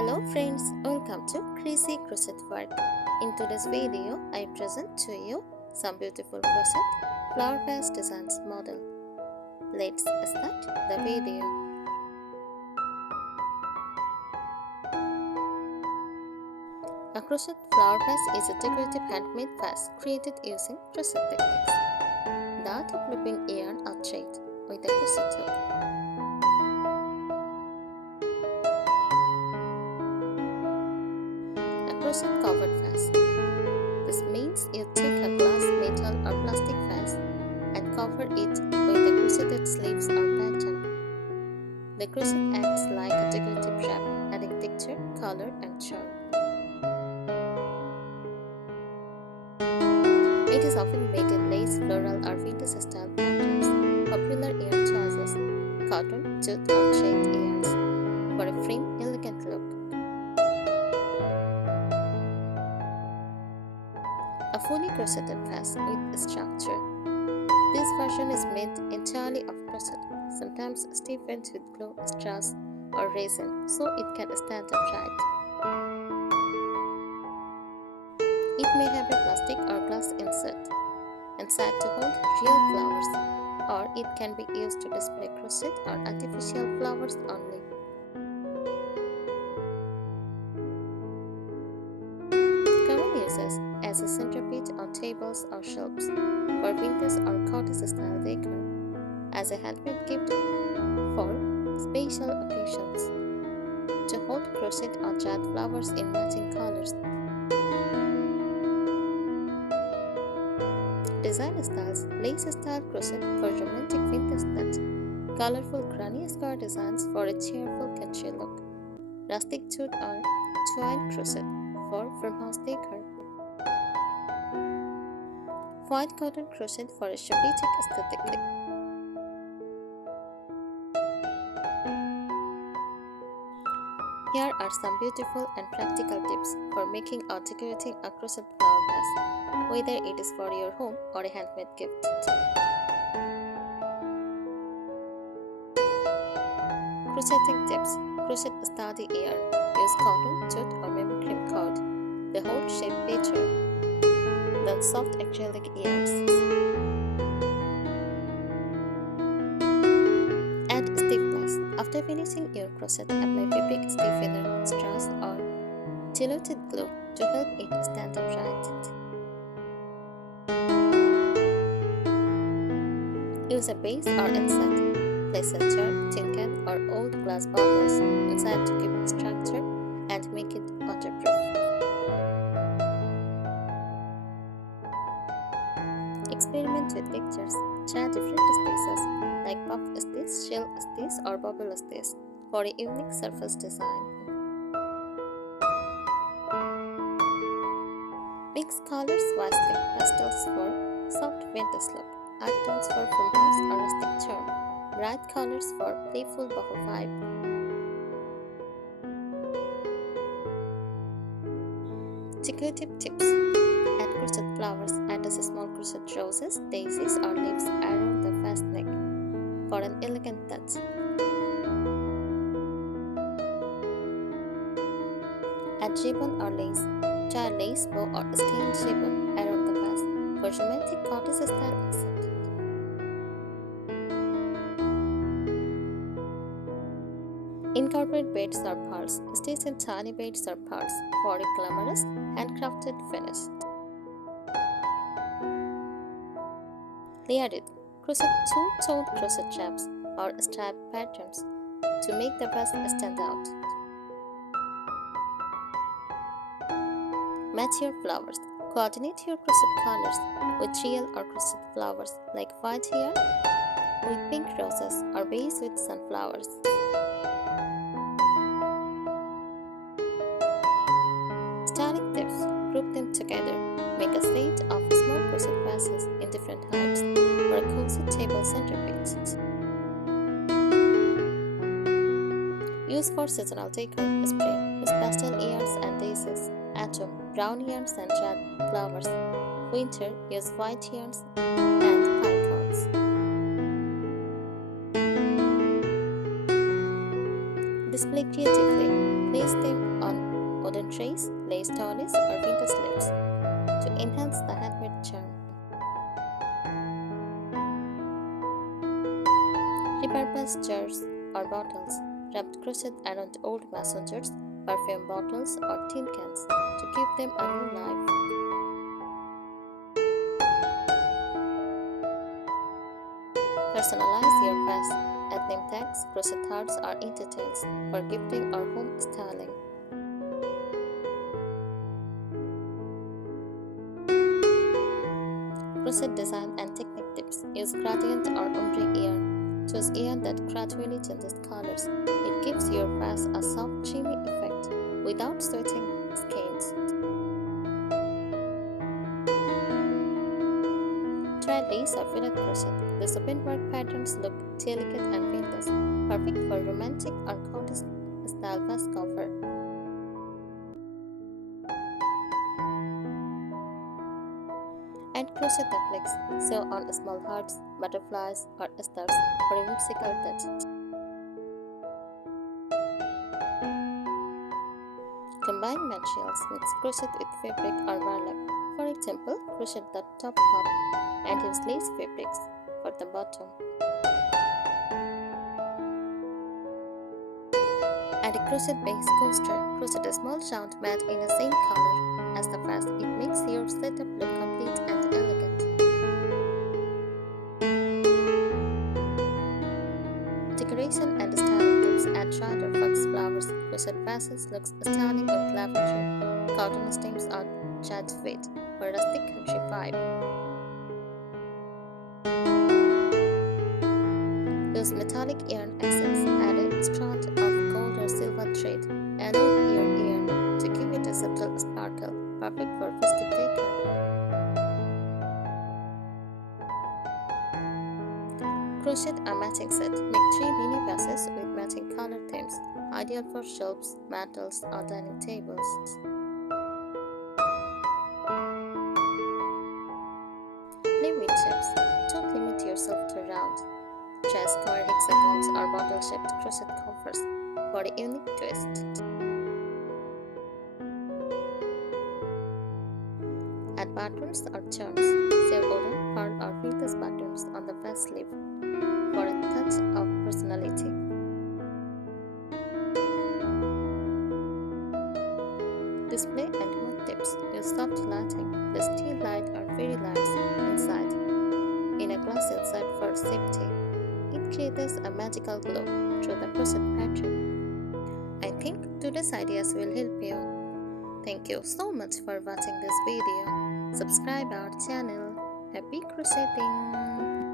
Hello friends, welcome to Crazy Crochet World. In today's video, I present to you some beautiful crochet flower vase designs model. Let's start the video. A crochet flower vase is a decorative handmade vase created using crochet techniques. The art of looping yarn or thread with a crochet hook. Crochet covered vase. This means you take a glass, metal or plastic vase and cover it with a crocheted sleeves or pattern. The crochet acts like a decorative wrap, adding texture, color and charm. It is often made in lace, floral or vintage style patterns. Popular yarn choices: cotton, jute or thread yarns for a prim, elegant look. A fully crocheted vase with structure. This version is made entirely of crochet, sometimes stiffened with glue, straws, or resin, so it can stand upright. It may have a plastic or glass insert inside to hold real flowers, or it can be used to display crochet or artificial flowers only. As a centerpiece on tables or shelves, for vintage or cottage style decor, as a handmade gift for special occasions, to hold crochet or jade flowers in matching colors. Design styles: lace style crochet for romantic vintage touch, colorful granny square designs for a cheerful country look, rustic jute or twine crochet for farmhouse decor, white cotton crochet for a shabby chic aesthetic. Here are some beautiful and practical tips for making or decorating a crochet flower vase, whether it is for your home or a handmade gift. Crocheting tips: crochet sturdy yarn. Use cotton, jute or memory cream cord. The whole shape better than soft acrylic yarns. Add stiffness. After finishing your crochet, apply fabric stiffener, straws or diluted glue to help it stand upright. Use a base or insert. Place a jar, tin can or old glass bottles inside to give it structure and make it waterproof. Experiment with textures. Try different stitches like puff stitch, shell stitch or bubble stitch for a unique surface design. Mix colors wisely. Pastels for soft vintage look, earth tones for farmhouse or rustic charm, bright colors for playful boho vibe. Decorative tips: add crochet flowers. Add a small crochet roses, daisies or leaves around the vase neck for an elegant touch. Add ribbon or lace. Tie a lace bow or stained ribbon around the vase for romantic cottage style accent. Incorporate beads or pearls. Stitch in tiny beads or pearls for a glamorous, handcrafted finish. Layer it. Crochet two-toned crochet straps or strap patterns to make the vase stand out. Match your flowers. Coordinate your crochet colors with real or crochet flowers like white yarn with pink roses or beige with sunflowers. Styling tips: group them together. Make a set of small crochet vases in different heights for a cozy table centerpiece. Use for seasonal decor: spring, use pastel yarns and daisies. Autumn, brown yarns and jade flowers. Winter, use white yarns and pine cones. Display creatively. Place them on wooden trays, lace trellis, or vintage slips to enhance the handmade charm. Repurpose jars or bottles, wrapped crochet around old mason jars, perfume bottles, or tin cans to give them a new life. Personalize your vase. Add name tags, crochet hearts, or details for gifting or home styling. Crochet design and technique tips. Use gradient or ombre yarn. Choose yarn that gradually changes colors. It gives your vase a soft, shimmy effect without sweating skeins. Try lace or fillet crochet. These open-work patterns look delicate and vintage, perfect for romantic or cottage-style vase cover. Add crochet techniques. Sew on small hearts, butterflies, or stars for a whimsical touch. Combine materials. Mix crochet with fabric or burlap. For example, crochet the top half and use lace fabrics for the bottom. Add a crochet base coaster. Crochet a small round mat in the same color as the vase. It makes your setup look complete and elegant. Decoration and styling tips. Add dried or fox flowers. Crochet vases looks stunning with lavender, cotton stems, or jade weight for a rustic country vibe. Use metallic yarn accents. Add a strand of gold or silver thread along your yarn to give it a subtle sparkle, perfect for festive decor. Crochet a matching set. Make 3 mini vases with matching color themes, ideal for shelves, mantels, or dining tables. Play with shapes. Don't limit yourself to round. Try square hexagons or bottle-shaped crochet covers for a unique twist. Add buttons or charms. Sew wooden, pearl, or vintage buttons on the vase sleeve for a touch of personality. Display and mood tips. Use soft lighting, the still light or fairy lights inside, in a glass inside for safety. It creates a magical glow through the crochet pattern. I think today's ideas will help you. Thank you so much for watching this video. Subscribe our channel. Happy crocheting!